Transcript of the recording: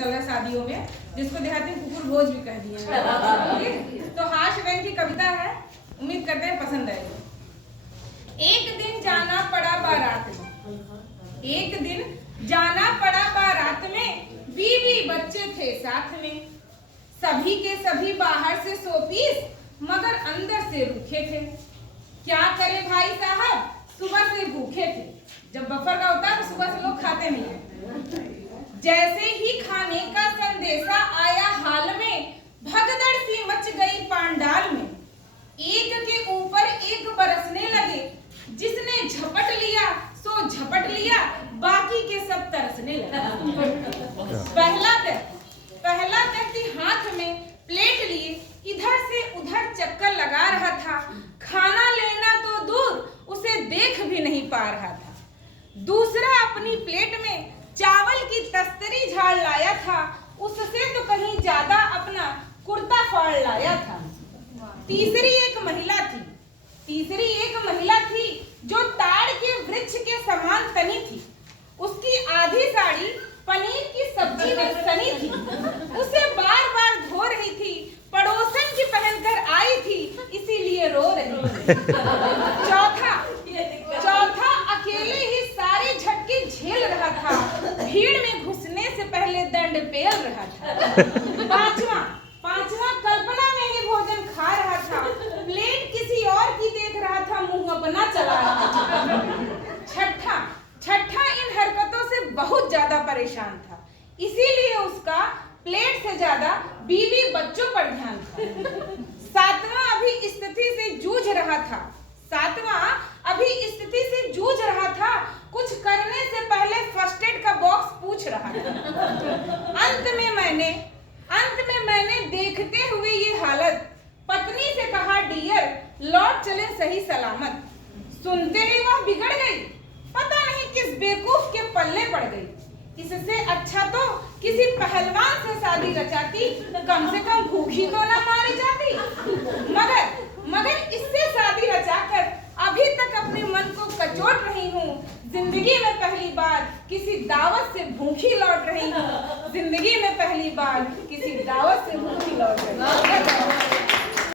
चल रहा है शादियों में, जिसको देहाती में कुकुर भोज भी कह दिए। तो हाश रंग की कविता है, उम्मीद करते हैं पसंद आएगी। एक दिन जाना पड़ा बारात में, एक दिन जाना पड़ा बारात में, बीवी बच्चे थे साथ में, सभी के सभी बाहर से 100 पीस मगर अंदर से रूखे थे। क्या करे भाई साहब, सुबह से भूखे थे। जब बफर का होता है तो सुबह से लोग खाते नहीं है। जैसे ही खाने का संदेशा आया हाल में, भगदड़ सी मच गई पांडाल में। एक के ऊपर एक बरसने लगे, जिसने झपट लिया सो झपट लिया, बाकी के सब तरसने लगे। पहला व्यक्ति हाथ में प्लेट लिए इधर से उधर चक्कर लगा रहा था। खाना लेना तो दूर, उसे देख भी नहीं पा रहा था। दूसरा अपनी प्लेट में चावल की तस्तरी झाड़ लाया था, उससे तो कहीं ज्यादा अपना कुर्ता फाड़ लाया था। तीसरी एक महिला थी जो ताड़ के वृक्ष के समान तनी थी। उसकी आधी साड़ी पनीर की सब्जी में सनी थी, उसे बार बार धो रही थी। पड़ोसन की पहनकर आई थी, इसीलिए रो रही थी। चौथा अकेले ही सारे झटके झेल रहा था, भीड़ में घुसने से पहले दंड पेल रहा था। पांचवा कल्पना में ही भोजन खा रहा था, प्लेट किसी और की देख रहा था, मुंह अपना चला रहा था। छठा इन हरकतों से बहुत ज्यादा परेशान था, इसीलिए उसका प्लेट से ज्यादा बीवी बच्चों पर ध्यान था। सातवां अभी स्थिति से जूझ रहा था, कुछ करने से पहले फर्स्ट एड का बॉक्स पूछ रहा था। अंत में मैंने देखते हुए ये हालत पत्नी से कहा, डियर लौट चले सही सलामत। सुनते ही वह बिगड़ गई, पता नहीं किस बेवकूफ के पल्ले पड़ गई। इससे अच्छा तो किसी पहलवान से शादी रचाती, कम से कम भूखी तो ना मारी जाती। मगर इससे शादी रचाकर अभी तक अपने मन को कचोट रही हूँ। जिंदगी में पहली बार किसी दावत से भूखी लौट रही हूँ।